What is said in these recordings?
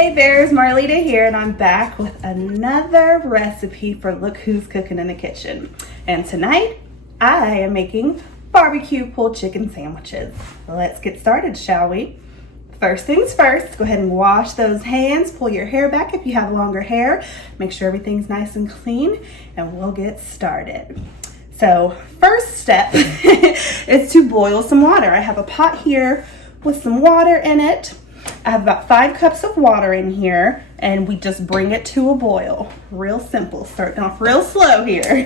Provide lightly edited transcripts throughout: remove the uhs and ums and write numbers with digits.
Hey there, it's Marlita here, and I'm back with another recipe for Look Who's Cooking in the Kitchen. And tonight, I am making barbecue pulled chicken sandwiches. Let's get started, shall we? First things first, go ahead and wash those hands, pull your hair back if you have longer hair, make sure everything's nice and clean, and we'll get started. So, first step is to boil some water. I have a pot here with some water in it. I have about 5 cups of water in here, and we just bring it to a boil. Real simple, starting off real slow here.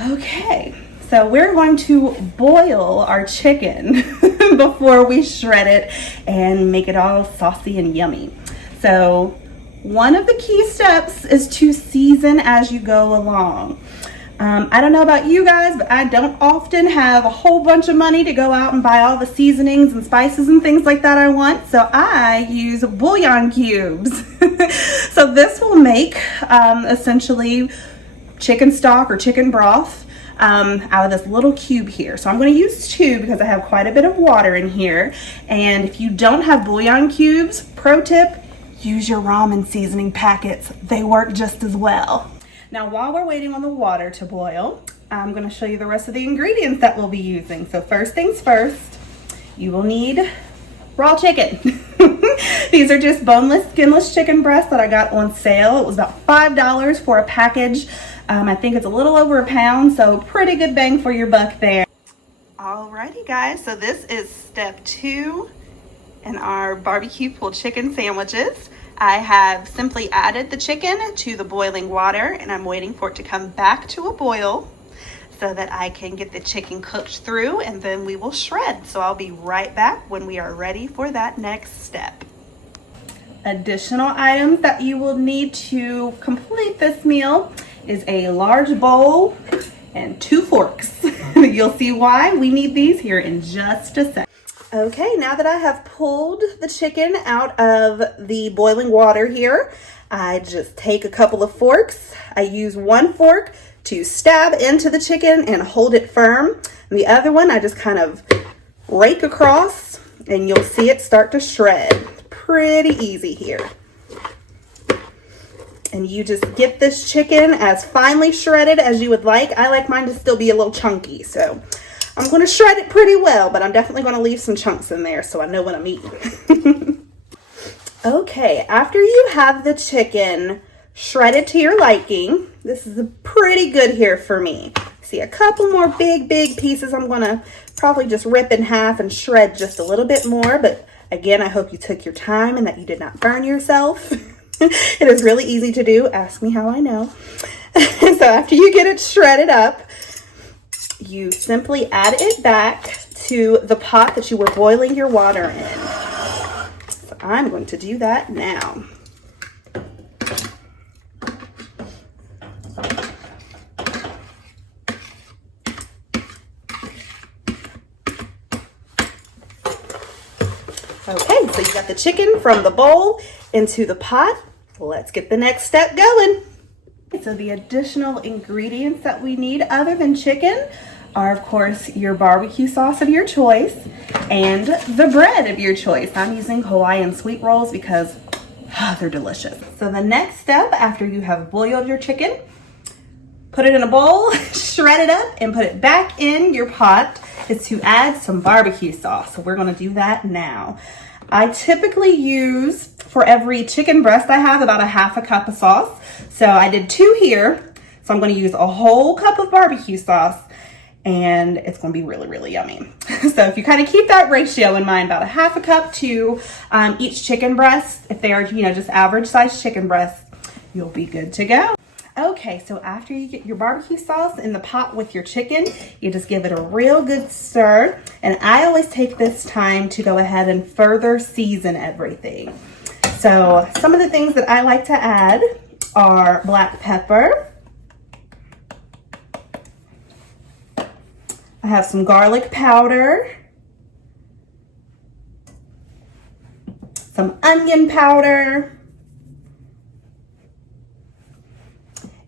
Okay, so we're going to boil our chicken before we shred it and make it all saucy and yummy. So one of the key steps is to season as you go along. I don't know about you guys, but I don't often have a whole bunch of money to go out and buy all the seasonings and spices and things like that I want. So I use bouillon cubes. So this will make essentially chicken stock or chicken broth out of this little cube here. So I'm going to use 2 because I have quite a bit of water in here. And if you don't have bouillon cubes, pro tip, use your ramen seasoning packets. They work just as well. Now, while we're waiting on the water to boil, I'm going to show you the rest of the ingredients that we'll be using. So first things first, you will need raw chicken. These are just boneless, skinless chicken breasts that I got on sale. It was about $5 for a package. I think it's a little over a pound, so pretty good bang for your buck there. Alrighty guys, so this is step 2 in our barbecue pulled chicken sandwiches. I have simply added the chicken to the boiling water, and I'm waiting for it to come back to a boil so that I can get the chicken cooked through, and then we will shred. So I'll be right back when we are ready for that next step. Additional items that you will need to complete this meal is a large bowl and 2 forks. You'll see why we need these here in just a second. Okay, now that I have pulled the chicken out of the boiling water here, I just take a couple of forks. I use 1 fork to stab into the chicken and hold it firm. And the other one, I just kind of rake across, and you'll see it start to shred. Pretty easy here. And you just get this chicken as finely shredded as you would like. I like mine to still be a little chunky, so I'm going to shred it pretty well, but I'm definitely going to leave some chunks in there so I know what I'm eating. Okay, after you have the chicken shredded to your liking, this is pretty good here for me. See, a couple more big pieces I'm going to probably just rip in half and shred just a little bit more, but again, I hope you took your time and that you did not burn yourself. It is really easy to do. Ask me how I know. So after you get it shredded up, you simply add it back to the pot that you were boiling your water in. So I'm going to do that now. Okay, so you got the chicken from the bowl into the pot. Let's get the next step going. So the additional ingredients that we need other than chicken are, of course, your barbecue sauce of your choice and the bread of your choice. I'm using Hawaiian sweet rolls because they're delicious. So the next step after you have boiled your chicken, put it in a bowl, shred it up, and put it back in your pot is to add some barbecue sauce. So we're going to do that now. I typically use, for every chicken breast I have, about a half a cup of sauce. So I did 2 here. So I'm going to use a whole cup of barbecue sauce, and it's going to be really yummy. So if you kind of keep that ratio in mind, about a half a cup to each chicken breast, if they are, just average sized chicken breasts, you'll be good to go. Okay, so after you get your barbecue sauce in the pot with your chicken, you just give it a real good stir. And I always take this time to go ahead and further season everything. So some of the things that I like to add are black pepper. I have some garlic powder, some onion powder,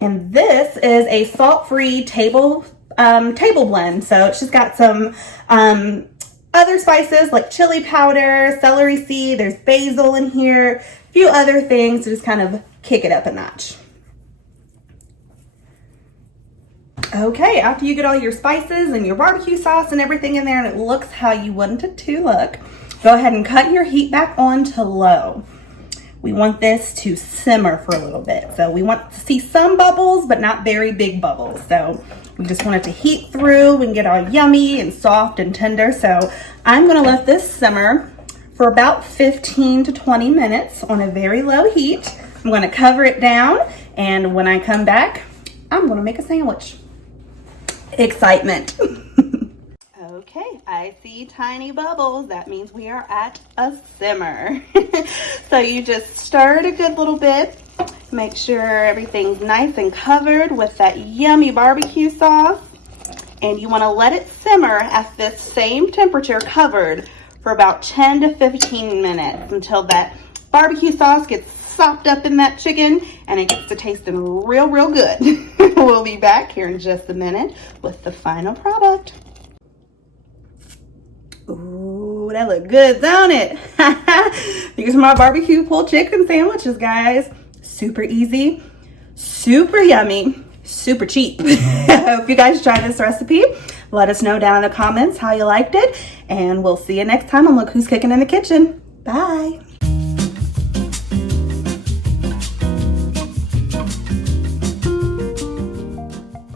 and this is a salt-free table blend. So it's just got some other spices like chili powder, celery seed, there's basil in here, a few other things to just kind of kick it up a notch. Okay, after you get all your spices and your barbecue sauce and everything in there and it looks how you want it to look, go ahead and cut your heat back on to low. We want this to simmer for a little bit. So we want to see some bubbles, but not very big bubbles. So we just want it to heat through and get all yummy and soft and tender. So I'm gonna let this simmer for about 15 to 20 minutes on a very low heat. I'm gonna cover it down, and when I come back, I'm gonna make a sandwich. Excitement. Okay, I see tiny bubbles. That means we are at a simmer. So you just stir it a good little bit. Make sure everything's nice and covered with that yummy barbecue sauce. And you want to let it simmer at this same temperature, covered, for about 10 to 15 minutes until that barbecue sauce gets sopped up in that chicken and it gets to tasting real, real good. We'll be back here in just a minute with the final product. Ooh, that look good, don't it? These are my barbecue pulled chicken sandwiches, guys. Super easy, super yummy, super cheap. I hope you guys try this recipe. Let us know down in the comments how you liked it, and we'll see you next time on Look Who's Cooking in the Kitchen. Bye.